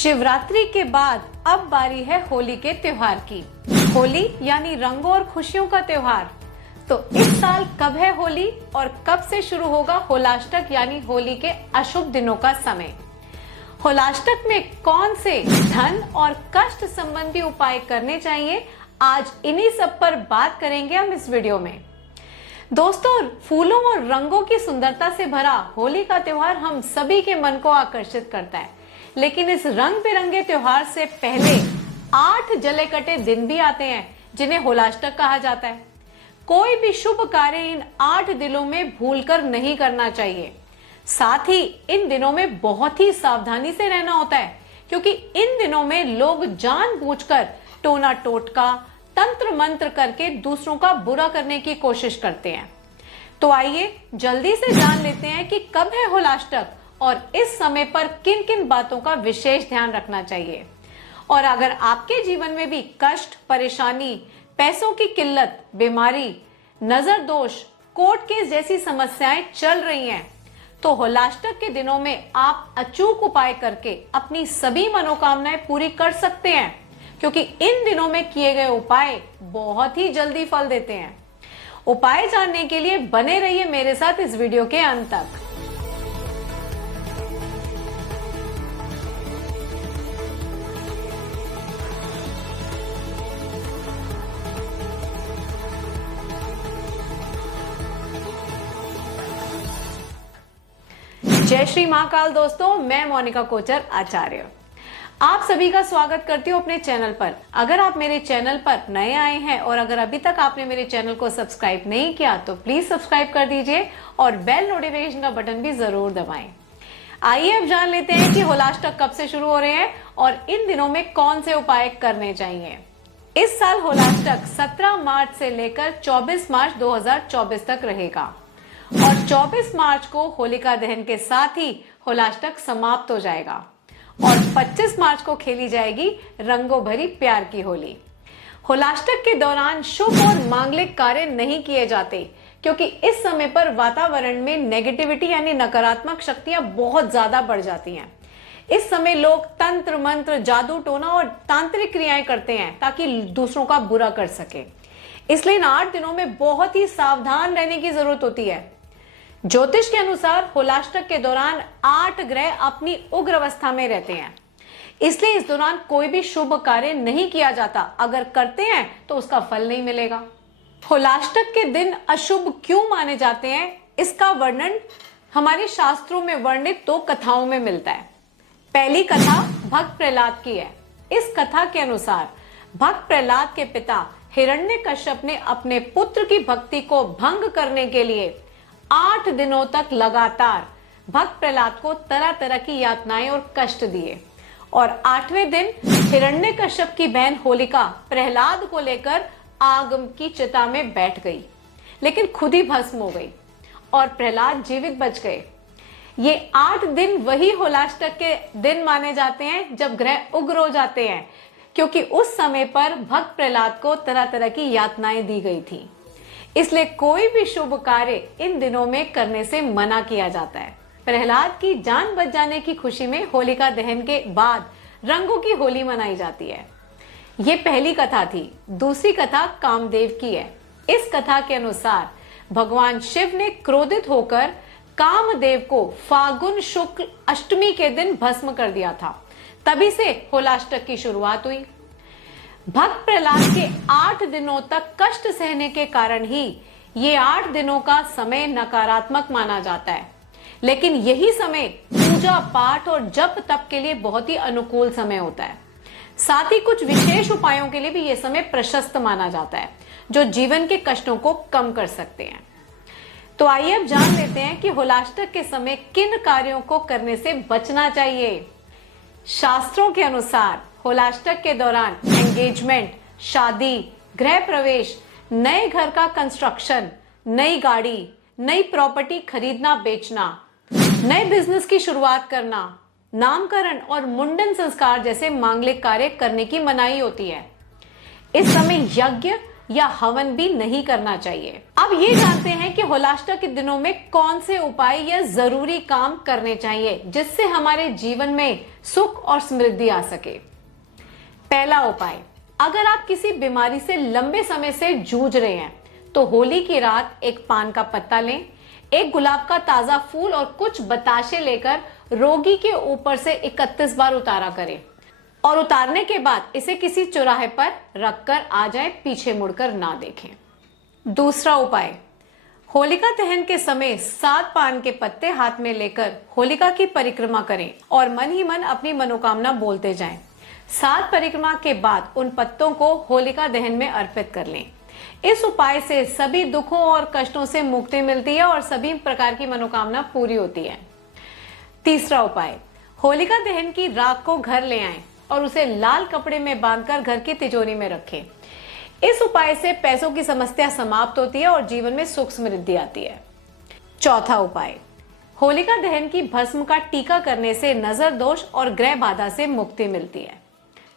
शिवरात्रि के बाद अब बारी है होली के त्योहार की। होली यानी रंगों और खुशियों का त्योहार। तो इस साल कब है होली और कब से शुरू होगा होलाष्टक यानी होली के अशुभ दिनों का समय? होलाष्टक में कौन से धन और कष्ट संबंधी उपाय करने चाहिए, आज इन्हीं सब पर बात करेंगे हम इस वीडियो में। दोस्तों, फूलों और रंगों की सुंदरता से भरा होली का त्योहार हम सभी के मन को आकर्षित करता है, लेकिन इस रंग बिरंगे त्योहार से पहले 8 जले कटे दिन भी आते हैं जिन्हें होलाष्टक कहा जाता है। कोई भी शुभ कार्य इन 8 दिनों में भूलकर नहीं करना चाहिए। साथ ही इन दिनों में बहुत ही सावधानी से रहना होता है, क्योंकि इन दिनों में लोग जानबूझकर टोना टोटका तंत्र मंत्र करके दूसरों का बुरा करने की कोशिश करते हैं। तो आइए जल्दी से जान लेते हैं कि कब है होलाष्टक और इस समय पर किन किन बातों का विशेष ध्यान रखना चाहिए। और अगर आपके जीवन में भी कष्ट, परेशानी, पैसों की किल्लत, बीमारी, नजर दोष, कोर्ट केस जैसी समस्याएं चल रही हैं, तो होलाष्टक के दिनों में आप अचूक उपाय करके अपनी सभी मनोकामनाएं पूरी कर सकते हैं, क्योंकि इन दिनों में किए गए उपाय बहुत ही जल्दी फल देते हैं। उपाय जानने के लिए बने रहिए मेरे साथ इस वीडियो के अंत तक। जय श्री महाकाल दोस्तों, मैं मोनिका कोचर आचार्य आप सभी का स्वागत करती हूँ अपने चैनल पर। अगर आप मेरे चैनल पर नए आए हैं और अगर अभी तक आपने मेरे चैनल को सब्सक्राइब नहीं किया तो प्लीज सब्सक्राइब कर दीजिए और बेल नोटिफिकेशन का बटन भी जरूर दबाएं। आइए अब जान लेते हैं कि होलाष्टक कब से शुरू हो रहे हैं और इन दिनों में कौन से उपाय करने चाहिए। इस साल होलाष्टक 17 मार्च से लेकर 24 मार्च 2024 तक रहेगा और 24 मार्च को होलिका दहन के साथ ही होलाष्टक समाप्त हो जाएगा और 25 मार्च को खेली जाएगी रंगों भरी प्यार की होली। होलाष्टक के दौरान शुभ और मांगलिक कार्य नहीं किए जाते, क्योंकि इस समय पर वातावरण में नेगेटिविटी यानी नकारात्मक शक्तियां बहुत ज्यादा बढ़ जाती हैं। इस समय लोग तंत्र मंत्र, जादू टोना और तांत्रिक क्रियाएं करते हैं ताकि दूसरों का बुरा कर सके। इसलिए इन 8 दिनों में बहुत ही सावधान रहने की जरूरत होती है। ज्योतिष के अनुसार होलाष्टक के दौरान 8 ग्रह अपनी उग्र अवस्था में रहते हैं, इसलिए इस दौरान कोई भी शुभ कार्य नहीं किया जाता। अगर करते हैं तो उसका फल नहीं मिलेगा। होलाष्टक के दिन अशुभ क्यों माने जाते हैं, इसका वर्णन हमारे शास्त्रों में वर्णित 2 कथाओं में मिलता है। पहली कथा भक्त प्रहलाद की है। इस कथा के अनुसार भक्त प्रहलाद के पिता हिरण्यकश्यप ने अपने पुत्र की भक्ति को भंग करने के लिए 8 दिनों तक लगातार भक्त प्रहलाद को तरह तरह की यातनाएं और कष्ट दिए और 8वें दिन हिरण्यकश्यप की बहन होलिका प्रहलाद को लेकर आग की चिता में बैठ गई, लेकिन खुद ही भस्म हो गई और प्रहलाद जीवित बच गए। ये 8 दिन वही होलाष्टक के दिन माने जाते हैं जब ग्रह उग्र हो जाते हैं, क्योंकि उस समय पर भक्त प्रहलाद को तरह तरह की यातनाएं दी गई थी। इसलिए कोई भी शुभ कार्य इन दिनों में करने से मना किया जाता है। प्रहलाद की जान बच जाने की खुशी में होलिका दहन के बाद रंगों की होली मनाई जाती है। ये पहली कथा थी। दूसरी कथा कामदेव की है। इस कथा के अनुसार भगवान शिव ने क्रोधित होकर कामदेव को फागुन शुक्ल अष्टमी के दिन भस्म कर दिया था। तभी से होलाष्टक की शुरुआत हुई। भक्त प्रहलाद के 8 दिनों तक कष्ट सहने के कारण ही ये 8 दिनों का समय नकारात्मक माना जाता है, लेकिन यही समय पूजा पाठ और जप तप के लिए बहुत ही अनुकूल समय होता है। साथ ही कुछ विशेष उपायों के लिए भी ये समय प्रशस्त माना जाता है, जो जीवन के कष्टों को कम कर सकते हैं। तो आइए अब जान लेते हैं कि होलाष्टक के समय किन कार्यों को करने से बचना चाहिए। शास्त्रों के अनुसार होलाष्टक के दौरान एंगेजमेंट, शादी, गृह प्रवेश, नए घर का कंस्ट्रक्शन, नई गाड़ी, नई प्रॉपर्टी खरीदना बेचना, नए बिजनेस की शुरुआत करना, नामकरण और मुंडन संस्कार जैसे मांगलिक कार्य करने की मनाही होती है। इस समय यज्ञ, या हवन भी नहीं करना चाहिए। अब ये जानते हैं कि होलाष्टक के दिनों में कौन से उपाय या जरूरी काम करने चाहिए जिससे हमारे जीवन में सुख और समृद्धि आ सके। पहला उपाय, अगर आप किसी बीमारी से लंबे समय से जूझ रहे हैं तो होली की रात एक पान का पत्ता लें, एक गुलाब का ताजा फूल और कुछ बताशे लेकर रोगी के ऊपर से 31 बार उतारा करें और उतारने के बाद इसे किसी चौराहे पर रखकर आ जाए, पीछे मुड़कर ना देखें। दूसरा उपाय, होलिका दहन के समय 7 पान के पत्ते हाथ में लेकर होलिका की परिक्रमा करें और मन ही मन अपनी मनोकामना बोलते जाएं। 7 परिक्रमा के बाद उन पत्तों को होलिका दहन में अर्पित कर लें। इस उपाय से सभी दुखों और कष्टों से मुक्ति मिलती है और सभी प्रकार की मनोकामना पूरी होती है। तीसरा उपाय, होलिका दहन की राख को घर ले आएं और उसे लाल कपड़े में बांधकर घर की तिजोरी में रखें। इस उपाय से पैसों की समस्या समाप्त होती है और जीवन में सुख समृद्धि आती है। चौथा उपाय, होलिका दहन की भस्म का टीका करने से नजर दोष और ग्रह बाधा से मुक्ति मिलती है।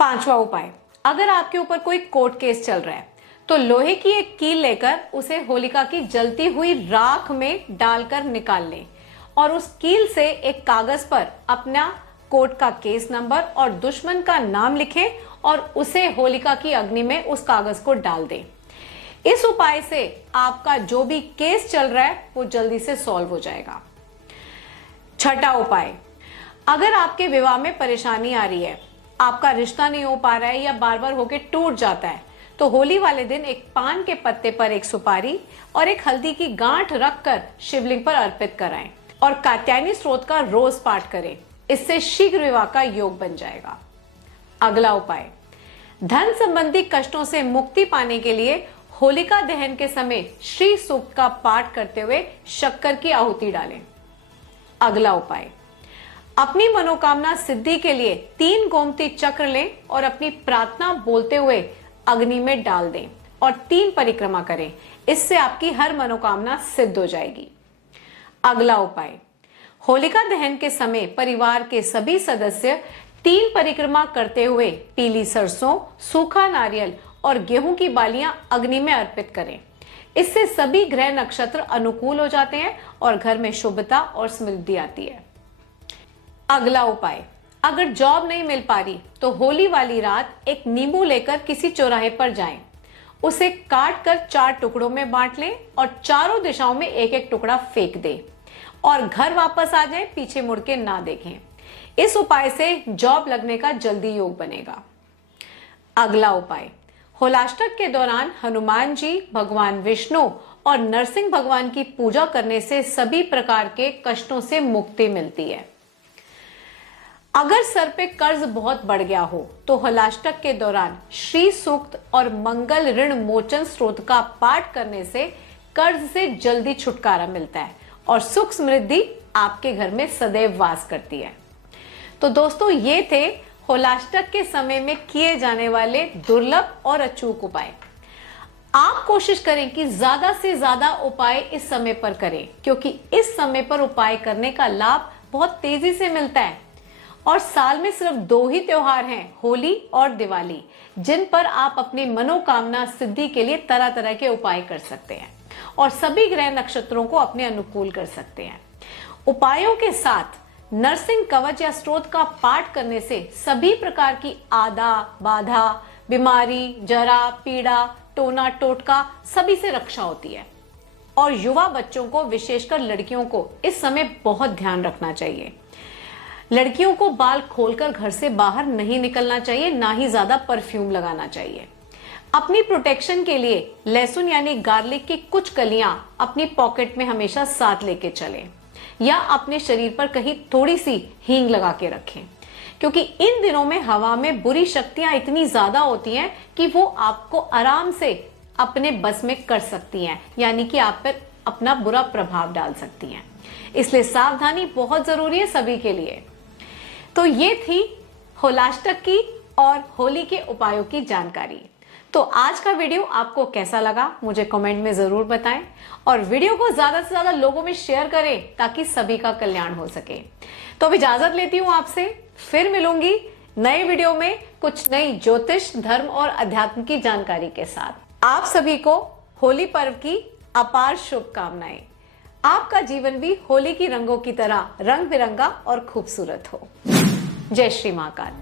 पांचवा उपाय, अगर आपके ऊपर कोई कोर्ट केस चल रहा है तो लोहे की एक कील लेकर उसे होलिका की जलती हुई राख में डालकर निकाल लें और उस कील से एक कागज पर अपना कोर्ट का केस नंबर और दुश्मन का नाम लिखें और उसे होलिका की अग्नि में उस कागज को डाल दें। इस उपाय से आपका जो भी केस चल रहा है वो जल्दी से सॉल्व हो जाएगा। छठा उपाय, अगर आपके विवाह में परेशानी आ रही है, आपका रिश्ता नहीं हो पा रहा है या बार बार होके टूट जाता है, तो होली वाले दिन एक पान के पत्ते पर एक सुपारी और एक हल्दी की गांठ रखकर शिवलिंग पर अर्पित कराएं और कात्यायनी स्त्रोत का रोज पाठ करें। इससे शीघ्र विवाह का योग बन जाएगा। अगला उपाय, धन संबंधी कष्टों से मुक्ति पाने के लिए होलिका दहन के समय श्री सूक्त का पाठ करते हुए शक्कर की आहुति डालें। अगला उपाय, अपनी मनोकामना सिद्धि के लिए 3 गोमती चक्र लें और अपनी प्रार्थना बोलते हुए अग्नि में डाल दें और 3 परिक्रमा करें। इससे आपकी हर मनोकामना सिद्ध हो जाएगी। अगला उपाय, होलिका दहन के समय परिवार के सभी सदस्य 3 परिक्रमा करते हुए पीली सरसों, सूखा नारियल और गेहूं की बालियां अग्नि में अर्पित करें। इससे सभी ग्रह नक्षत्र अनुकूल हो जाते हैं और घर में शुभता और समृद्धि आती है। अगला उपाय, अगर जॉब नहीं मिल पा रही तो होली वाली रात एक नींबू लेकर किसी चौराहे पर जाएं, उसे काट कर 4 टुकड़ों में बांट लें और चारों दिशाओं में एक एक टुकड़ा फेंक दें और घर वापस आ जाएं, पीछे मुड़ के ना देखें। इस उपाय से जॉब लगने का जल्दी योग बनेगा। अगला उपाय, होलाष्टक के दौरान हनुमान जी, भगवान विष्णु और नरसिंह भगवान की पूजा करने से सभी प्रकार के कष्टों से मुक्ति मिलती है। अगर सर पे कर्ज बहुत बढ़ गया हो तो होलाष्टक के दौरान श्री सूक्त और मंगल ऋण मोचन स्त्रोत का पाठ करने से कर्ज से जल्दी छुटकारा मिलता है और सुख समृद्धि आपके घर में सदैव वास करती है। तो दोस्तों, ये थे होलाष्टक के समय में किए जाने वाले दुर्लभ और अचूक उपाय। आप कोशिश करें कि ज्यादा से ज्यादा उपाय इस समय पर करें, क्योंकि इस समय पर उपाय करने का लाभ बहुत तेजी से मिलता है और साल में सिर्फ 2 ही त्योहार हैं, होली और दिवाली, जिन पर आप अपनी मनोकामना सिद्धि के लिए तरह तरह के उपाय कर सकते हैं और सभी ग्रह नक्षत्रों को अपने अनुकूल कर सकते हैं। उपायों के साथ नरसिंह कवच या स्तोत्र का पाठ करने से सभी प्रकार की आदा, बाधा, बीमारी, जरा, पीड़ा, टोना, टोटका सभी से रक्षा होती है। और युवा बच्चों को, विशेषकर लड़कियों को, इस समय बहुत ध्यान रखना चाहिए। लड़कियों को बाल खोलकर घर से बाहर नहीं निकलना चाहिए, ना ही ज्यादा परफ्यूम लगाना चाहिए। अपनी प्रोटेक्शन के लिए लहसुन यानी गार्लिक की कुछ कलियां अपनी पॉकेट में हमेशा साथ लेके चलें या अपने शरीर पर कहीं थोड़ी सी हींग लगा के रखें, क्योंकि इन दिनों में हवा में बुरी शक्तियां इतनी ज्यादा होती हैं कि वो आपको आराम से अपने बस में कर सकती हैं, यानी कि आप पर अपना बुरा प्रभाव डाल सकती हैं। इसलिए सावधानी बहुत जरूरी है सभी के लिए। तो ये थी होलाष्टक की और होली के उपायों की जानकारी। तो आज का वीडियो आपको कैसा लगा मुझे कमेंट में जरूर बताएं और वीडियो को ज्यादा से ज्यादा लोगों में शेयर करें ताकि सभी का कल्याण हो सके। तो अब इजाजत लेती हूं आपसे, फिर मिलूंगी नए वीडियो में कुछ नई ज्योतिष, धर्म और अध्यात्म की जानकारी के साथ। आप सभी को होली पर्व की अपार शुभकामनाएं। आपका जीवन भी होली की रंगों की तरह रंग बिरंगा और खूबसूरत हो। जय श्री महाकाल।